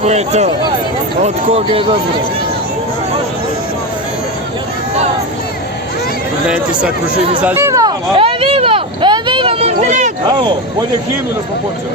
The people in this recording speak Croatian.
Dobro je to. Od koga je dobro? Gledajte sad kružini zađe. Evo! Evo! Evo! Montenegro! Bravo! Bolje himnu da smo počeli.